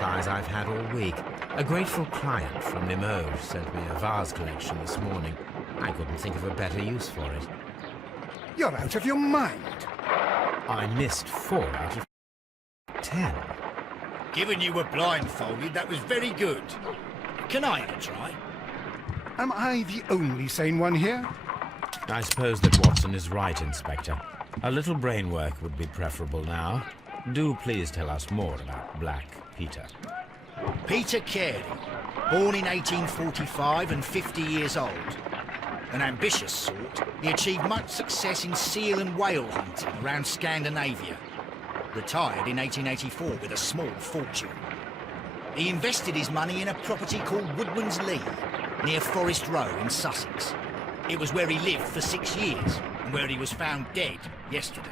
exercise I've had all week. A grateful client from Limoges sent me a vase collection this morning. I couldn't think of a better use for it. You're out of your mind. I missed 4 out of 10. Given you were blindfolded, that was very good. Can I have a try? Am I the only sane one here? I suppose that Watson is right, Inspector. A little brain work would be preferable now. Do please tell us more about Black Peter. Peter Carey, born in 1845 and 50 years old. An ambitious sort, he achieved much success in seal and whale hunting around Scandinavia. Retired in 1884 with a small fortune. He invested his money in a property called Woodman's Lee, near Forest Row in Sussex. It was where he lived for 6 years, and where he was found dead yesterday.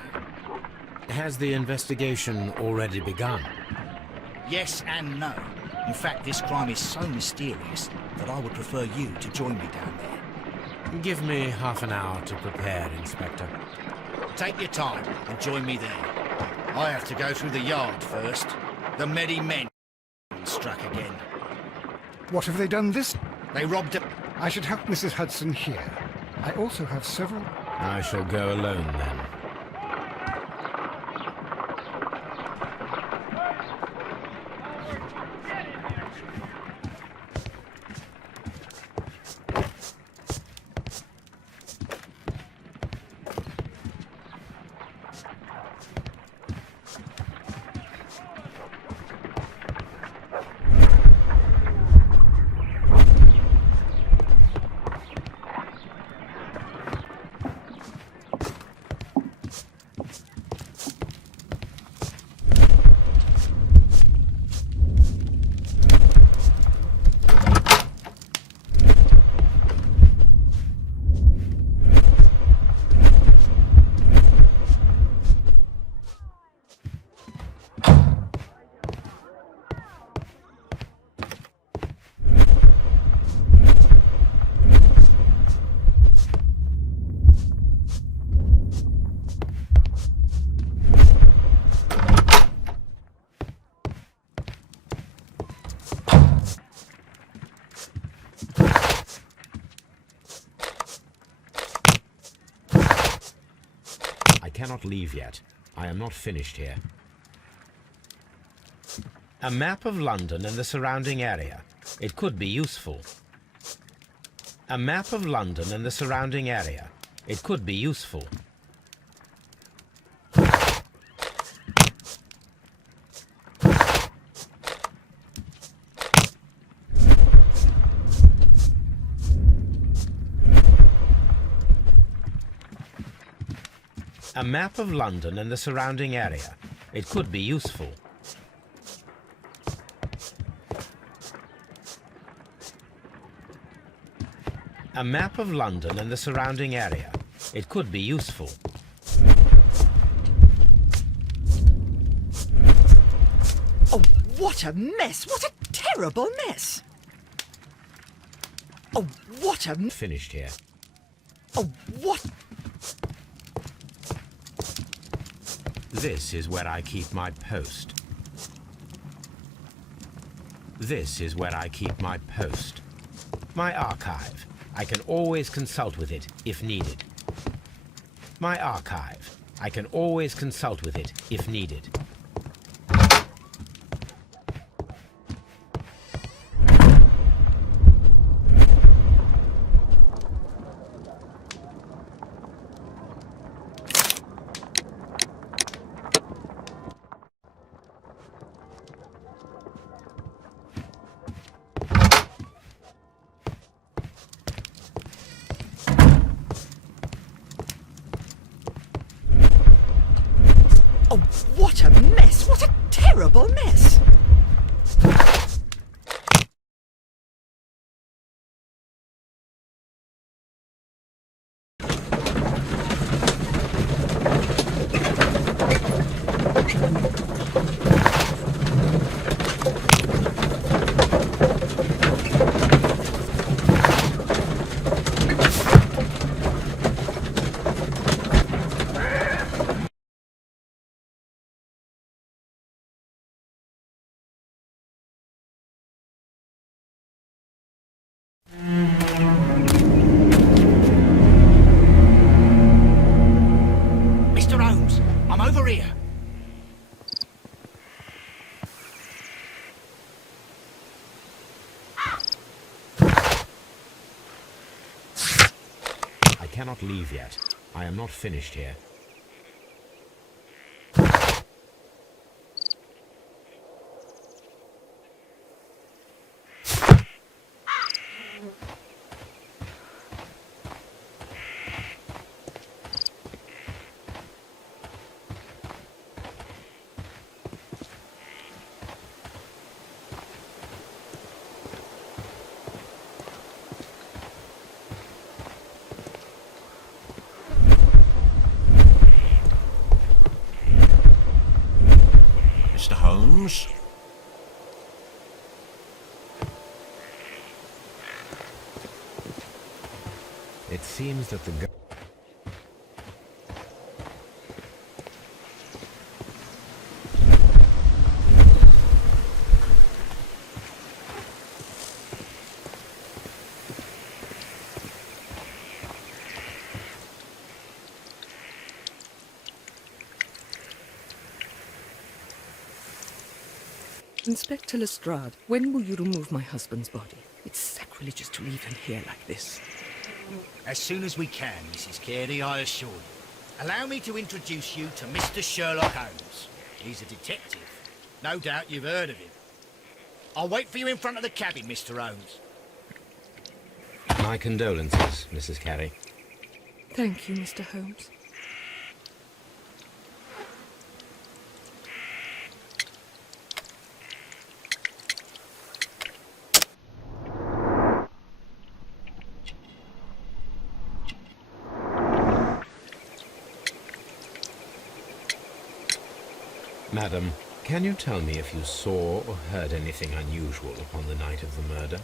Has the investigation already begun? Yes and no. In fact, this crime is so mysterious that I would prefer you to join me down there. Give me half an hour to prepare, Inspector. Take your time and join me there. I have to go through the yard first. The Medi Men struck again. What have they done this? They robbed a... I should have Mrs. Hudson here. I also have several... I shall go alone then. I cannot leave yet. I am not finished here. A map of London and the surrounding area. It could be useful. A map of London and the surrounding area. It could be useful. A map of London and the surrounding area. It could be useful. A map of London and the surrounding area. It could be useful. Oh, what a mess! What a terrible mess! Oh, what a... Finished here. Oh, what... This is where I keep my post. This is where I keep my post. My archive. I can always consult with it if needed. My archive. I can always consult with it if needed. Oh, what a mess! What a terrible mess! cannot leave yet. I am not finished here. Mr. Holmes? It seems that the Inspector Lestrade, when will you remove my husband's body? It's sacrilegious to leave him here like this. As soon as we can, Mrs. Carey, I assure you. Allow me to introduce you to Mr. Sherlock Holmes. He's a detective. No doubt you've heard of him. I'll wait for you in front of the cabin, Mr. Holmes. My condolences, Mrs. Carey. Thank you, Mr. Holmes. Madam, can you tell me if you saw or heard anything unusual upon the night of the murder?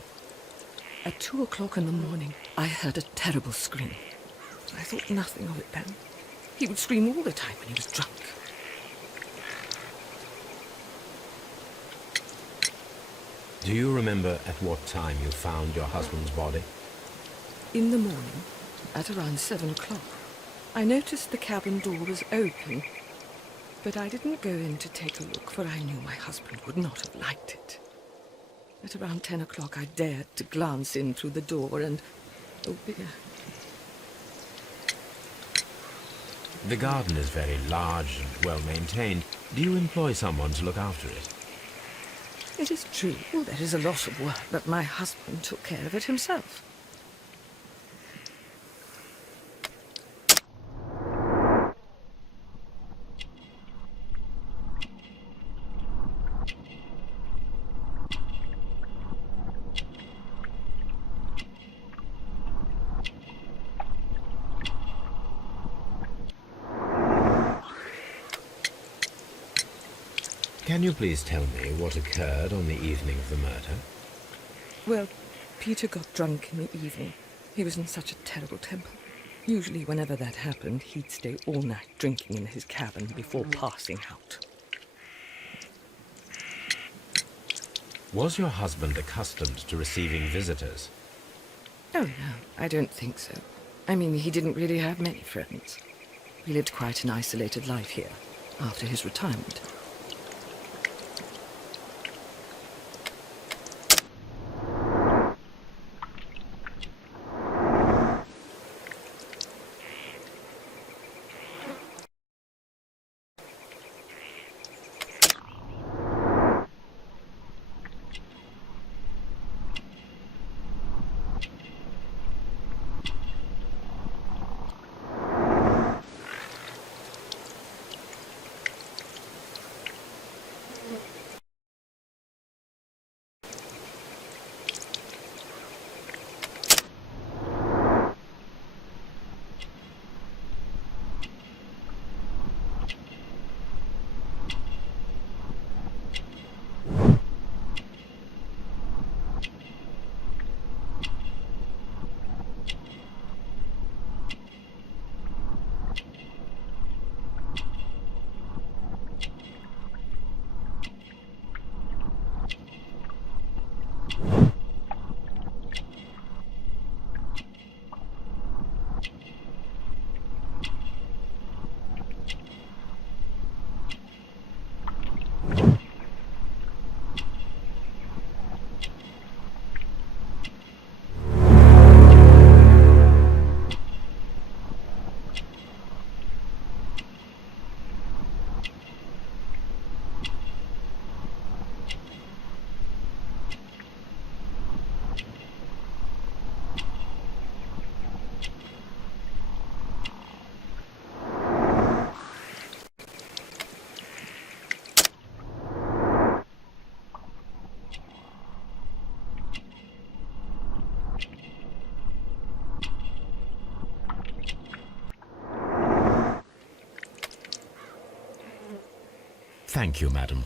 At 2 o'clock in the morning, I heard a terrible scream. I thought nothing of it then. He would scream all the time when he was drunk. Do you remember at what time you found your husband's body? In the morning, at around 7 o'clock, I noticed the cabin door was open, but I didn't go in to take a look, for I knew my husband would not have liked it. At around 10 o'clock, I dared to glance in through the door and... oh dear. The garden is very large and well maintained. Do you employ someone to look after it? It is true, there is a lot of work, but my husband took care of it himself. Can you please tell me what occurred on the evening of the murder? Well, Peter got drunk in the evening. He was in such a terrible temper. Usually whenever that happened, he'd stay all night drinking in his cabin before passing out. Was your husband accustomed to receiving visitors? Oh, no, I don't think so. I mean, he didn't really have many friends. He lived quite an isolated life here, after his retirement. Thank you, madam.